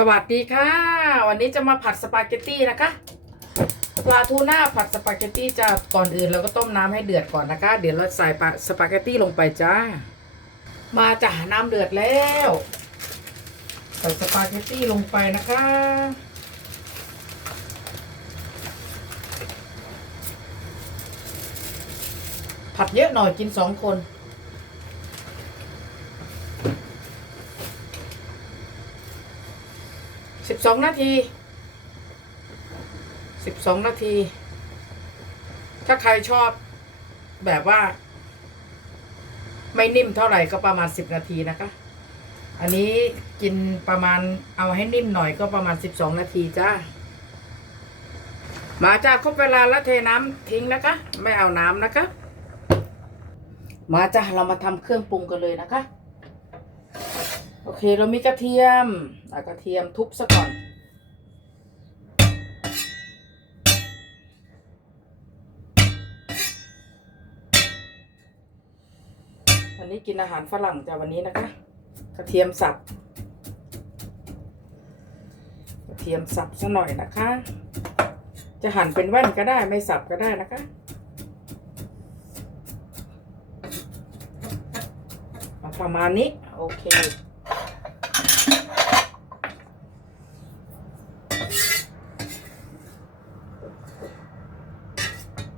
สวัสดีค่ะ วันนี้จะมาผัดสปาเกตตี้นะคะปลาทูน่าผัดสปาเกตตี้จะก่อนอื่นเราก็ต้มน้ำให้เดือดก่อนนะคะ เดี๋ยวเราใส่ปลาสปาเกตตี้ลงไปจ้า มาจ้ะน้ำเดือดแล้วใส่สปาเกตตี้ลงไปนะคะ ผัดเยอะหน่อยกินสองคน สองนาทีสิบสองนาที ถ้าใครชอบแบบว่า ไม่นิ่มเท่าไหร่ก็ประมาณสิบนาทีนะคะ อันนี้กินประมาณเอาให้นิ่มหน่อยก็ประมาณสิบสองนาทีจ้ามาจ้าครบเวลาแล้วเทน้ำทิ้งนะคะ ไม่เอาน้ำนะคะ มาจ้าเรามาทำเครื่องปรุงกันเลยนะคะ โอเคเรามีกระเทียมเอากระเทียมทุบซะก่อน วันนี้กินอาหารฝรั่งจ้ะวันนี้นะคะ กระเทียมสับ กระเทียมสับซะหน่อยนะคะ จะหั่นเป็นแว่นก็ได้ไม่สับก็ได้นะคะประมาณนี้ โอเค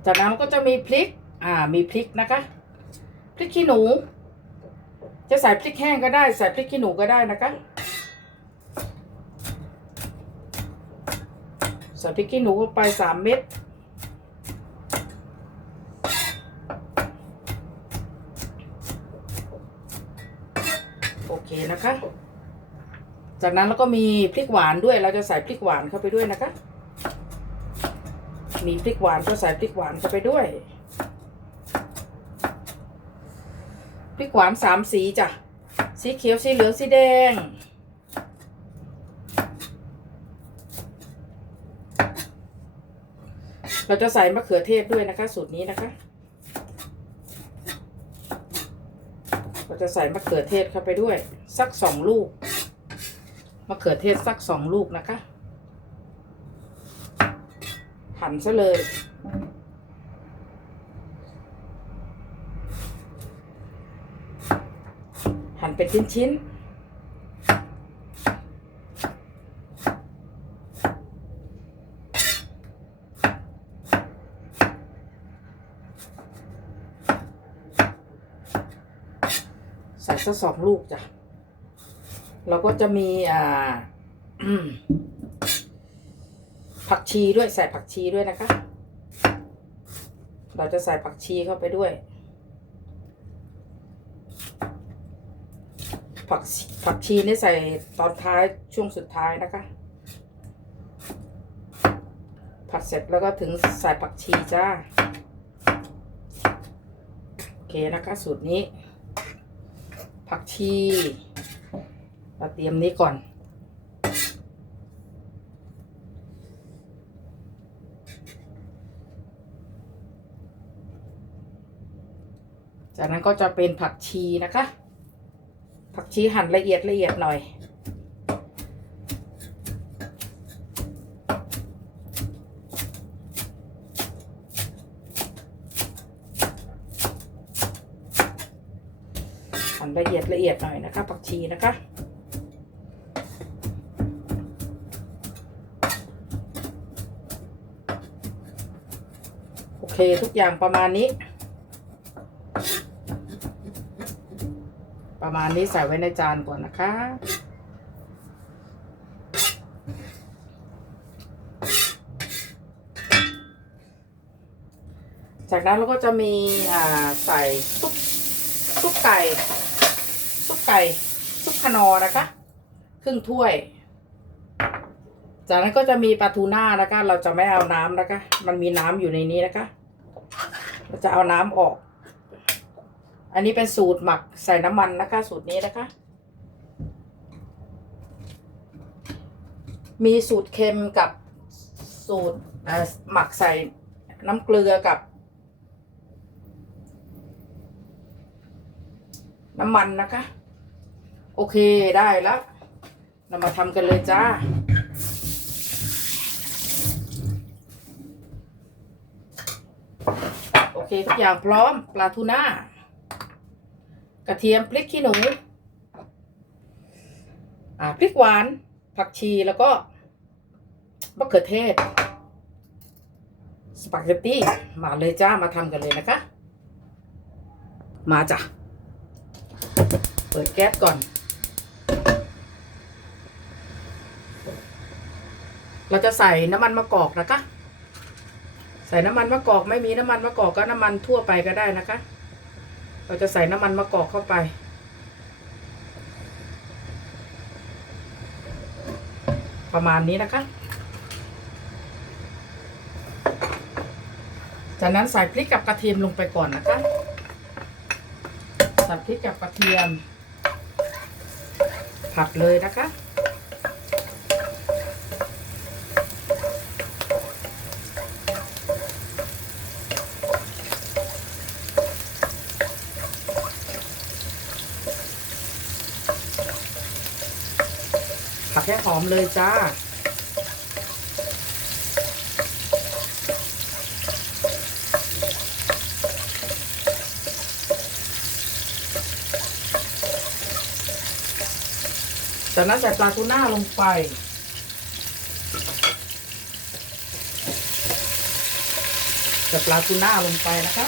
จากนั้นก็จะมีพริก อ่า มีพริกนะคะ พริกขี้หนู จะใส่พริกแห้งก็ได้ ใส่พริกขี้หนูก็ได้นะคะใส่พริกขี้หนูไปสามเม็ดโอเคนะคะ จากนั้นแล้วก็มีพริกหวานด้วย เราจะใส่พริกหวานเข้าไปด้วยนะคะ มีพริกหวานก็ใส่พริกหวานเข้าไปด้วย พริกหวานสามสีจ้ะ สีเขียว สีเหลือง สีแดง เราจะใส่มะเขือเทศด้วยนะคะ สูตรนี้นะคะ เราจะใส่มะเขือเทศเข้าไปด้วย สักสองลูก มะเขือเทศสักสองลูกนะคะ หั่นซะเลย หั่น เป็นชิ้นๆใส่สักสองลูกจ้ะ เราก็จะมีอ่าผักชีด้วยใส่ผักชีด้วยนะคะ เราจะใส่ผักชีเข้าไปด้วย ผักผักชีนี่ใส่ตอนท้ายช่วงสุดท้ายนะคะ ผัดเสร็จแล้วก็ถึงใส่ผักชีจ้า โอเคนะคะ สูตรนี้ ผักชีเราเตรียมนี้ก่อน จากนั้นก็จะเป็นผักชีนะคะ ผักชีหั่นละเอียดละเอียดหน่อย หั่นละเอียดละเอียดหน่อยนะคะ ผักชีนะคะโอเคทุกอย่างประมาณนี้ ประมาณนี้ใส่ไว้ในจานก่อนนะคะ จากนั้นเราก็จะมีใส่ซุปซุปไก่ซุปไก่ซุปขนอนะคะ ครึ่งถ้วย จากนั้นก็จะมีปลาทูน่านะคะ เราจะไม่เอาน้ำนะคะ มันมีน้ำอยู่ในนี้นะคะ เราจะเอาน้ำออก อันนี้เป็นสูตรหมักใส่น้ำมันนะคะ สูตรนี้นะคะ มีสูตรเค็มกับสูตรหมักใส่น้ำเกลือกับ น้ำมันนะคะ โอเคได้แล้วเรามาทำกันเลยจ้าโอเคทุกอย่างพร้อมปลาทูน่า กระเทียมพริกขี้หนูอ่าพริกหวาน ผักชีแล้วก็มะเขือเทศ สปาเกตตี้มาเลยจ้ามาทำกันเลยนะคะ มาจ้ะ เปิดแก๊สก่อน เราจะใส่น้ำมันมะกอกนะคะ ใส่น้ำมันมะกอกไม่มีน้ำมันมะกอกก็น้ำมันทั่วไปก็ได้นะคะ เราจะใส่น้ำมันมะกอกเข้าไป ประมาณนี้นะคะ จากนั้นใส่พริกกับกระเทียมลงไปก่อนนะคะใส่พริกกับกระเทียม ผัดเลยนะคะ ผัดให้หอมเลยจ้า จากนั้นใส่ปลาทูน่าลงไปใส่ปลาทูน่าลงไปนะคะ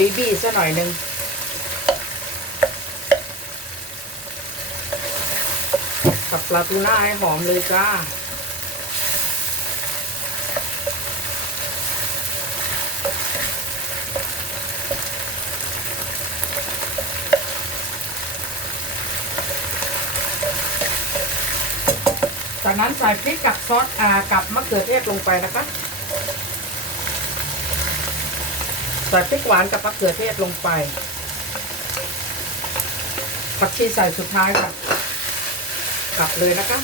บีบีซะหน่อยหนึ่งกับปลาทูน่าให้หอมเลยจ้าจากนั้นใส่พริกกับซอสอ่ากับมะเขือเทศลงไปนะคะ ใส่พริกหวานกับมะเขือเทศลงไป ผักชีใส่สุดท้ายค่ะกลับเลยนะคะ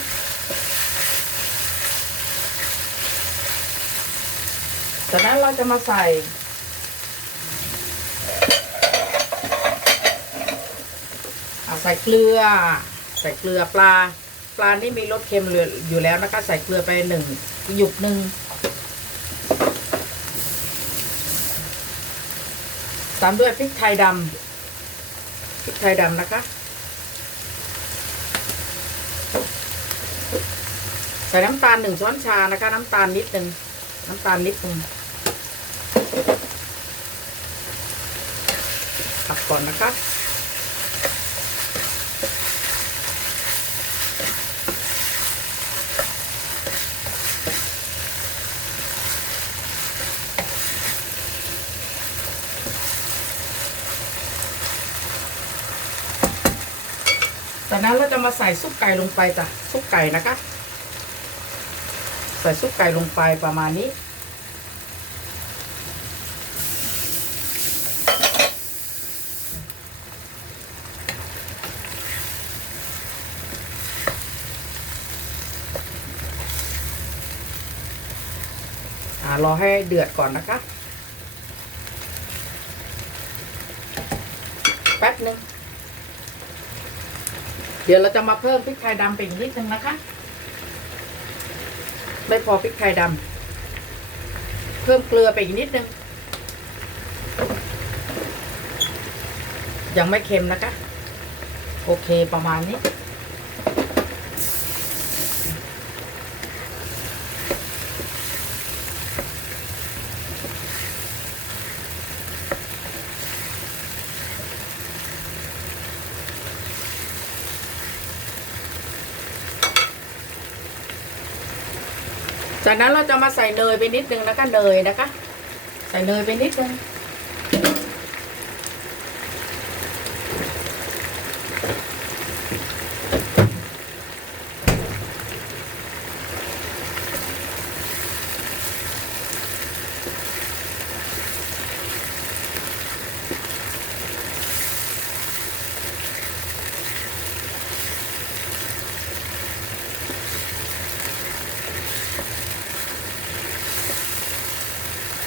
จากนั้นเราจะมาใส่อ่าใส่เกลือ ใส่เกลือปลา ปลานี่มีรสเค็มเหลืออยู่แล้วนะคะ ใส่เกลือไปหนึ่งหยุบหนึ่งามด้วยพริกไทยดำพริกไทยดำนะคะ ใส่น้ำตาลหนึ่งช้อนชานะคะ น้ำตาลนิดหนึ่งน้ำตาลนิดหนึ่งผักก่อนนะคะ จากนั้นเราจะมาใส่ซุปไก่ลงไปจ้ะซุปไก่นะคะ ใส่ซุปไก่ลงไปประมาณนี้อ่ารอให้เดือดก่อนนะคะ แป๊บหนึ่ง เดี๋ยวเราจะมาเพิ่มพริกไทยดำไปอีกนิดนึงนะคะ ไม่พอพริกไทยดำเพิ่มเกลือไปอีกนิดนึง ยังไม่เค็มนะคะ โอเคประมาณนี้ จากนั้นเราจะมาใส่เนยไปนิดนึงนะคะเนยนะคะ ใส่เนยไปนิดนึง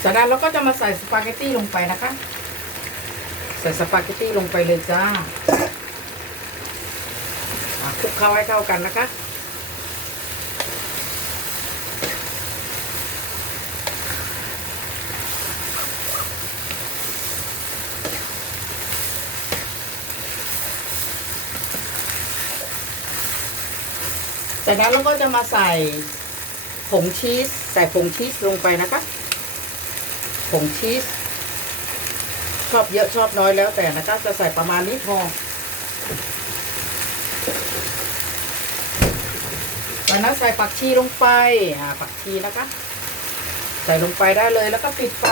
จากนั้นเราก็จะมาใส่สปาเกตตี้ลงไปนะคะ ใส่สปาเกตตี้ลงไปเลยจ้าคลุกเข้าให้เข้ากันนะคะ จากนั้นเราก็จะมาใส่ผงชีส ใส่ผงชีสลงไปนะคะ ผงชีส ชอบเยอะชอบน้อยแล้วแต่นะคะจะใส่ประมาณนี้พอ จากนั้นใส่ผักชีลงไปอ่าผักชีนะคะ ใส่ลงไปได้เลยแล้วก็ปิดไฟ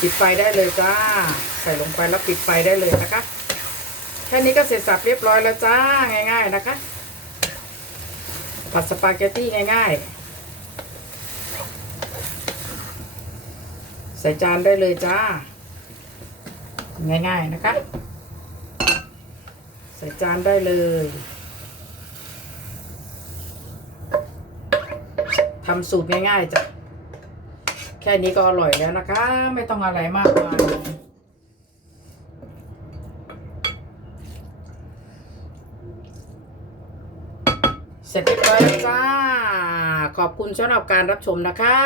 ปิดไฟได้เลยจ้า ใส่ลงไปแล้วปิดไฟได้เลยนะคะ แค่นี้ก็เสร็จสับเรียบร้อยแล้วจ้าง่าย ๆ นะคะผัดสปาเกตตี้ง่าย ๆ ส่จานได้เลยจ้า ง่ายๆนะคะ ใส่จานได้เลยทำสูตรง่ายๆจ้ะ แค่นี้ก็อร่อยแล้วนะคะ ไม่ต้องอะไรมากมายเสร็จเรียบร้อยแล้วจ้า ขอบคุณสำหรับการรับชมนะคะ